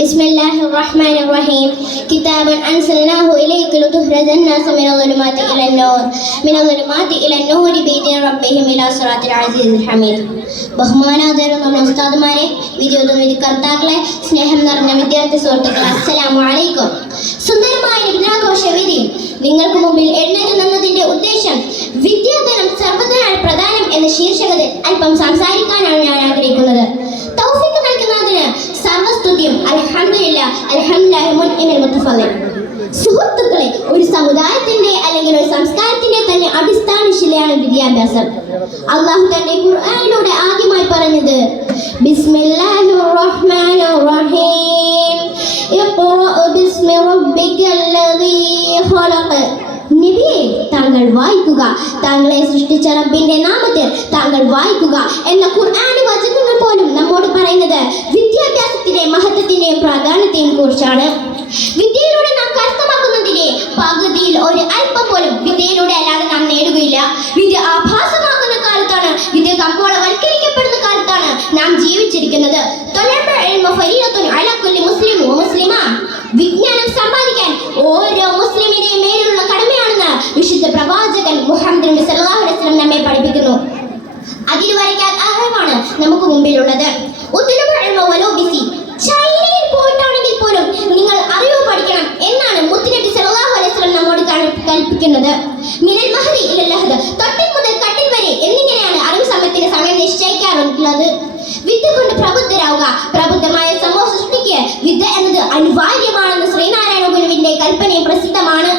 بسم الله الرحمن الرحيم كتاب أنزلناه إليك لتخرج الناس من الظلمات إلى النور بإذن ربهم إلى صراط العزيز الحميد. ബഹുമാനാദരവുള്ള ഉസ്താദുമാരെ, വിദ്യാർത്ഥികളെ, സ്നേഹം നിറഞ്ഞ വിദ്യാർത്ഥി സുഹൃത്തുക്കളെ, അസ്സലാമു അലൈക്കും. സുന്ദരമായ ദിനാഘോഷ വേദിയിൽ നിങ്ങൾക്ക് മുമ്പിൽ എഴുന്നേറ്റ് നിന്നതിന്റെ ഉദ്ദേശം വിദ്യാധനം സർവ്വധനാൽ പ്രധാനം എന്ന ശീർഷകത്തിൽ അല്പം സംസാരിക്കാനാണ് ഞാൻ ആഗ്രഹിക്കുന്നത്. തൗഫീഖ് നൽകുന്നതിന് സർവസ്തുതിയും അൽഹംദുലില്ലാഹി മുൻഇമിൽ മുതഫദ്ദിൽ. സുഹൃത്തുക്കളെ, ഒരു സമുദായത്തിന്റെ അല്ലെങ്കിൽ ഒരു സംസ്കാരത്തിന്റെ തന്നെ അടിസ്ഥാന ശിലയാണ് വിദ്യാഭ്യാസം. അല്ലാഹു തന്റെ ഖുർആനിലൂടെ ആദ്യമായി പറഞ്ഞത് ബിസ്മില്ലാഹിർ റഹ്മാനിർ റഹീം ഇഖ്റഅ ബിസ്മി റബ്ബിക്കല്ലദീ ഖലഖ്. നബിയെ, താങ്കൾ വായിക്കുക, താങ്കളെ സൃഷ്ടിച്ച റബ്ബിന്റെ നാമത്തിൽ താങ്കൾ വായിക്കുക എന്ന ഖുർആനി വചനങ്ങൾ പോലും നമ്മോട് പറയുന്നത് വിദ്യാഭ്യാസത്തിന്റെ മഹത്വത്തിന്റെയും പ്രാധാന്യത്തെയും കുറിച്ചാണ്. വിദ്യയിലൂടെ നാം കരസ്ഥമാക്കുന്നതിന്റെ പകുതിയിൽ ഒരു അല്പം പോലും വിദ്യയിലൂടെ അല്ലാതെ നാം നേടുകയില്ല. വിദ്യ ആഭാസമാകുന്ന കാലത്താണ്, വിദ്യ കമ്പോളവൽക്കരിക്കപ്പെടുന്ന കാലത്താണ് നാം ജീവിച്ചിരിക്കുന്നത്. വിജ്ഞാനം സമ്പാദിക്കാൻ ഓരോ മുസ്ലിമിനെയും മേലുള്ള കടമയാണെന്ന് വിശുദ്ധ പ്രവാചകൻ മുഹമ്മദ് നബി സല്ലല്ലാഹു അലൈഹി വസല്ലം നമ്മെ പഠിപ്പിക്കുന്നു. അതിൽ വരയ്ക്കാൻ അറിവാണ് നമുക്ക് മുമ്പിലുള്ളത്. ചൈനയിൽ പോയിട്ടാണെങ്കിൽ പോലും നിങ്ങൾ അറിവ് പഠിക്കണം എന്നാണ് മുത്തുനബി സല്ലല്ലാഹു അലൈഹി വസല്ലം നമ്മോട് കൽപ്പിക്കുന്നത്. മിനൽ മഹദി ഇലൽ ലഹദ്, തൊട്ടിൽ മുതൽ കട്ടിൽ വരെ എന്നിങ്ങനെയാണ് അറിവ് സമയത്തിന് സമയം നിശ്ചയിക്കാറുള്ളത്. വിദ്യ കൊണ്ട് പ്രബുദ്ധരാവുക, പ്രബുദ്ധമായ സമൂഹ സൃഷ്ടിക്ക് വിദ്യ എന്നത് അനിവാര്യമാണെന്ന് ശ്രീനാരായണ ഗുരുവിന്റെ കൽപ്പനയും പ്രസിദ്ധമാണ്.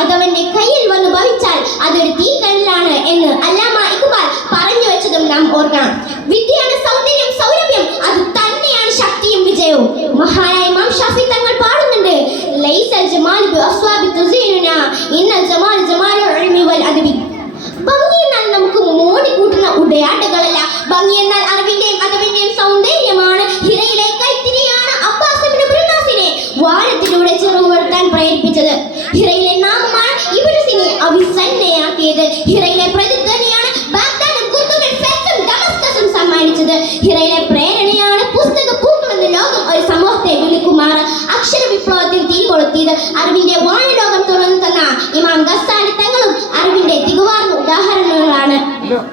അതവന്റെ കയ്യിൽ വന്ന് ഭവിച്ചാൽ അതൊരു തീക്കനലാണ് എന്ന് അല്ലാമ ഇഖ്ബാൽ പറഞ്ഞു വെച്ചതും നാം ഓർക്കണം. വിദ്യയാണ് സൗന്ദര്യം, സൗരഭ്യം, അത് തന്നെയാണ് ശക്തിയും വിജയവും. മഹാനായ ഇമാം ഷാഫി തങ്ങൾ പാടുന്നുണ്ട്, ലൈസൽ ജമാൽ ബിഅസ്വാബി തുസീനുനാ ഇന്നൽ ജമാൽ ജമാലുൽ ഇൽമി വൽ അദബി. ഭംഗി എന്നാൽ നമുക്ക് മോടി കൂട്ടുന്ന ഉടയാടകളല്ല, ഭംഗി എന്നാൽ അറിവിന്റെയും അദബിന്റെയും സൗന്ദര്യമാണ്. ഹിറയിലെ കൈത്തിരിയാണ് അബ്ബാസ് ഇബ്നു ബുർനാസിനെ വാരത്തിലൂടെ ചിറകുവർത്താൻ പ്രേരിപ്പിച്ചത്. ഹിറയിലെ നാമമാണ് ഇബ്നു സിനി അവിസന്നയാക്കിയത്. ഹിറയിലെ പ്രതിധ്വനിയാണ് ബാഗ്ദാദും ഖുർത്തുബിൽ ഫെസും ദമസ്കസും സമ്മാനിച്ചത്. ഹിറയിലെ പ്രേരണയാണ് പുസ്തക പൂക്കളെന്ന് ലോകം ഒരു സമൂഹത്തെ വിളിക്കുമാർ അക്ഷര വിപ്ലവത്തിൽ തീ കൊളുത്തിയത്. അറിവിന്റെ വാനലോകം തുറന്നു തന്ന ഇമാം ഗസ്സാലി തങ്ങളും അറിവിന്റെ തികവാർന്ന ഉദാഹരണങ്ങളാണ്.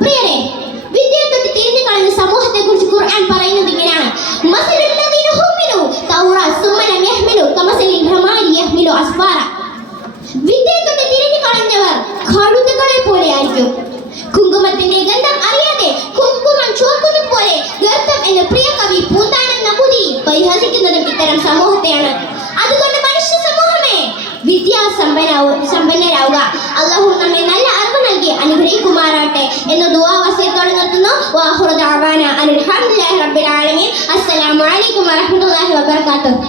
പ്രിയരെ, വിദ്യയെ തൊട്ട് തിരിഞ്ഞു കളഞ്ഞ സമൂഹത്തെ കുറിച്ച് ഖുർആൻ പറയുന്നത് ഇങ്ങനെയാണ്: വിദ്യയെ തൊട്ട് തിരിഞ്ഞു കളഞ്ഞവർ കഴുതകളെ പോലെ ആയിരിക്കും. കുങ്കുമത്തിന്റെ ഗന്ധം അറിയാതെ കുങ്കുമം ചോർക്കുന്നത് പോലെ ഗർത്തം എന്ന പ്രിയ കവി പൂന്താനം നമ്പൂതിരി പരിഹസിക്കുന്നതും ഇത്തരം സമൂഹത്തെയാണ്. അതുകൊണ്ട് മനുഷ്യ സമൂഹമേ, വിദ്യാസമ്പന്നരാവുക. അല്ലാഹു നമ്മെ നല്ല അറിവ് നൽകി അനുഗ്രഹിക്കുമാറാട്ടെ എന്ന ദുആ വസിയത്തോടെ നിർത്തുന്നു. വആഖിറു ദഅവാനാ അൽഹംദുലില്ലാഹി റബ്ബിൽ ആലമീൻ. അസ്സലാമു അലൈക്കും വറഹ്മത്തുള്ളാഹി വബറകാതുഹു.